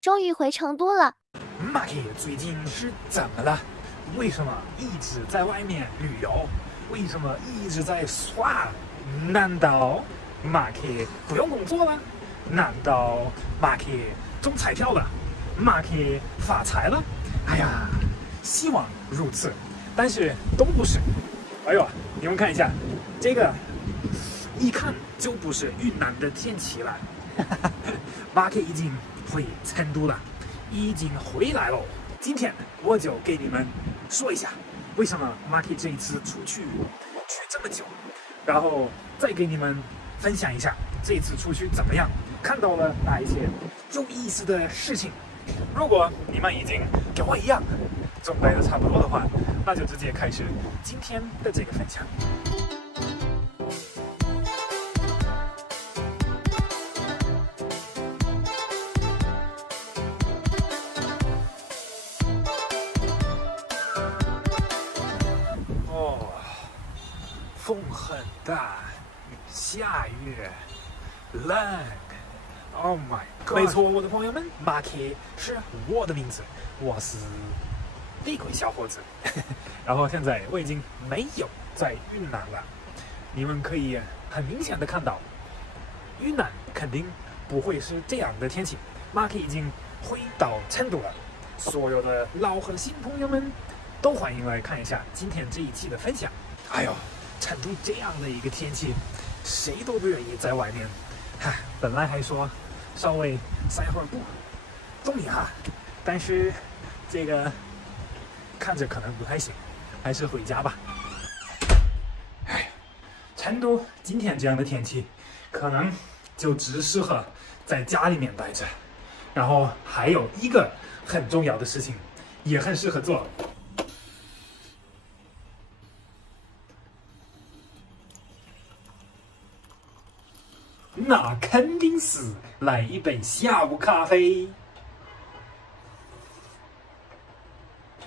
终于回成都了。马 K 最近是怎么了？为什么一直在外面旅游？为什么一直在耍？难道马 K 不用工作了？难道马 K 中彩票了？马 K 发财了？哎呀，希望如此，但是都不是。哎呦，你们看一下，这个一看就不是云南的天气了。马 K 已经回成都了，已经回来了。今天我就给你们说一下，为什么马 K 这一次出去这么久，然后再给你们分享一下这一次出去怎么样，看到了哪一些有意思的事情。如果你们已经跟我一样准备的差不多的话，那就直接开始今天的这个分享。哦，风很大，下雨，冷。Oh my god！ 没错，我的朋友们，马 K 是我的名字，我是厉鬼小伙子。然后现在我已经没有在云南了，你们可以很明显的看到，云南肯定不会是这样的天气。马 K 已经回到成都了，所有的老和新朋友们都欢迎来看一下今天这一期的分享。哎呦，成都这样的一个天气，谁都不愿意在外面。本来还说稍微晒会儿步，动一下，但是这个看着可能不太行，还是回家吧。成都今天这样的天气，可能就只适合在家里面待着。然后还有一个很重要的事情，也很适合做。那肯定是来一杯下午咖啡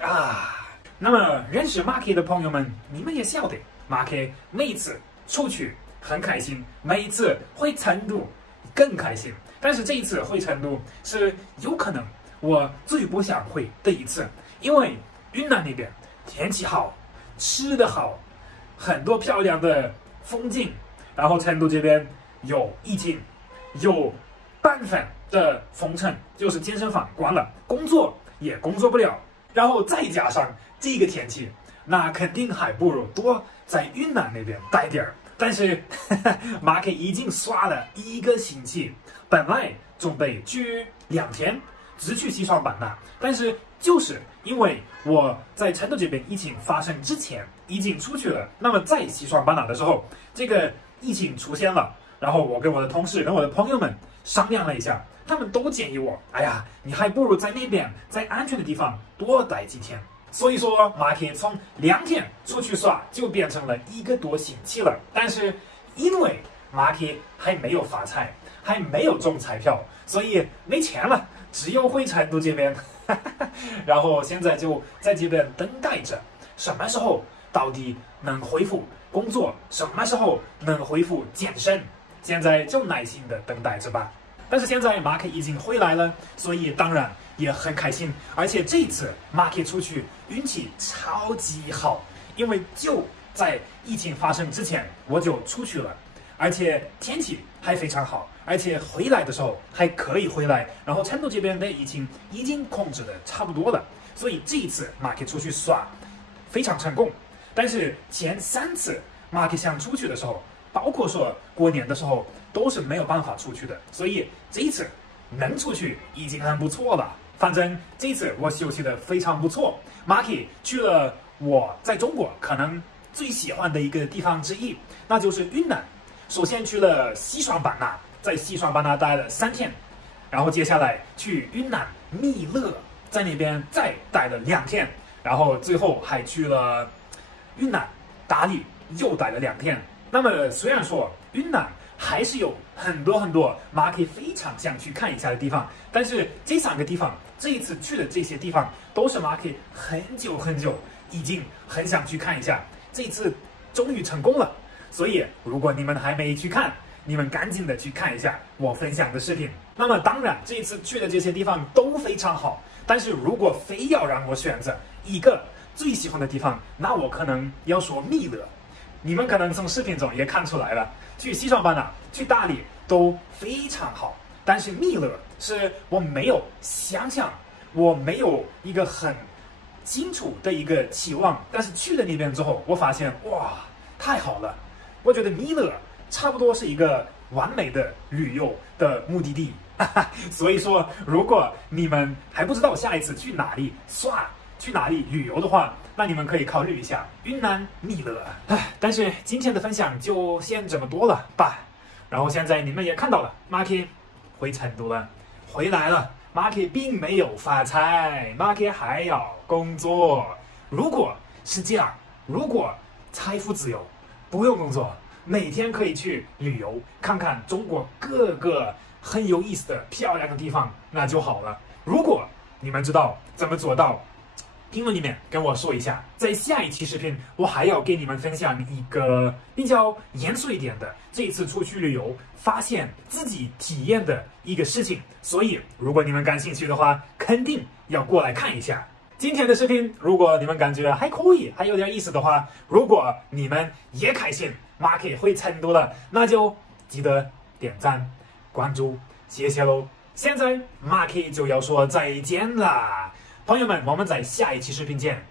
啊！那么认识马 K 的朋友们，你们也晓得，马 K 每一次出去很开心，每一次回成都更开心。但是这一次回成都是有可能我最不想回的一次，因为云南那边天气好，吃的好，很多漂亮的风景，然后成都这边有疫情，有半分的封城，就是健身房关了，工作也工作不了，然后再加上这个天气，那肯定还不如多在云南那边待点儿。但是马 K 已经耍了1个星期，本来准备去2天，只去西双版纳，但是就是因为我在成都这边疫情发生之前已经出去了，那么在西双版纳的时候，这个疫情出现了。然后我跟我的同事、跟我的朋友们商量了一下，他们都建议我，哎呀，你还不如在那边，在安全的地方多待几天。所以说，马 K 从2天出去耍就变成了1个多星期了。但是因为马 K 还没有发财，还没有中彩票，所以没钱了，只有回成都这边。然后现在就在这边等待着，什么时候到底能恢复工作，什么时候能恢复健身。现在就耐心的等待着吧。但是现在马 K 已经回来了，所以当然也很开心。而且这一次马 K 出去运气超级好，因为就在疫情发生之前我就出去了，而且天气还非常好，而且回来的时候还可以回来。然后成都这边的疫情已经控制的差不多了，所以这一次马 K 出去耍非常成功。但是前3次马 K 想出去的时候，包括说过年的时候都是没有办法出去的，所以这一次能出去已经很不错了。反正这一次我休息的非常不错，马 K 去了我在中国可能最喜欢的一个地方之一，那就是云南。首先去了西双版纳，在西双版纳待了3天，然后接下来去云南弥勒，在那边再待了2天，然后最后还去了云南大理，又待了2天。那么虽然说云南还是有很多马 K 非常想去看一下的地方，但是这3个地方，这一次去的这些地方都是马 K 很久已经很想去看一下，这一次终于成功了。所以如果你们还没去看，你们赶紧的去看一下我分享的视频。那么当然，这一次去的这些地方都非常好，但是如果非要让我选择一个最喜欢的地方，那我可能要说密勒。你们可能从视频中也看出来了，去西双版纳、去大理都非常好，但是密勒是我没有想象，我没有一个很清楚的一个期望，但是去了那边之后，我发现哇，太好了！我觉得密勒差不多是一个完美的旅游的目的地。所以说，如果你们还不知道下一次去哪里耍、去哪里旅游的话，那你们可以考虑一下云南密勒。但是今天的分享就先这么多了吧。然后现在你们也看到了 ，Marky 回成都了，回来了。Marky 并没有发财 ，Marky 还要工作。如果是这样，如果财富自由，不用工作，每天可以去旅游，看看中国各个很有意思的、漂亮的地方，那就好了。如果你们知道怎么做到，评论里面跟我说一下。在下一期视频，我还要给你们分享一个比较严肃一点的，这一次出去旅游发现自己体验的一个事情。所以，如果你们感兴趣的话，肯定要过来看一下。今天的视频，如果你们感觉还可以，还有点意思的话，如果你们也开心 ，Marky 回成都了，那就记得点赞、关注，谢谢喽。现在 Marky 就要说再见啦。朋友们，我们在下一期视频见。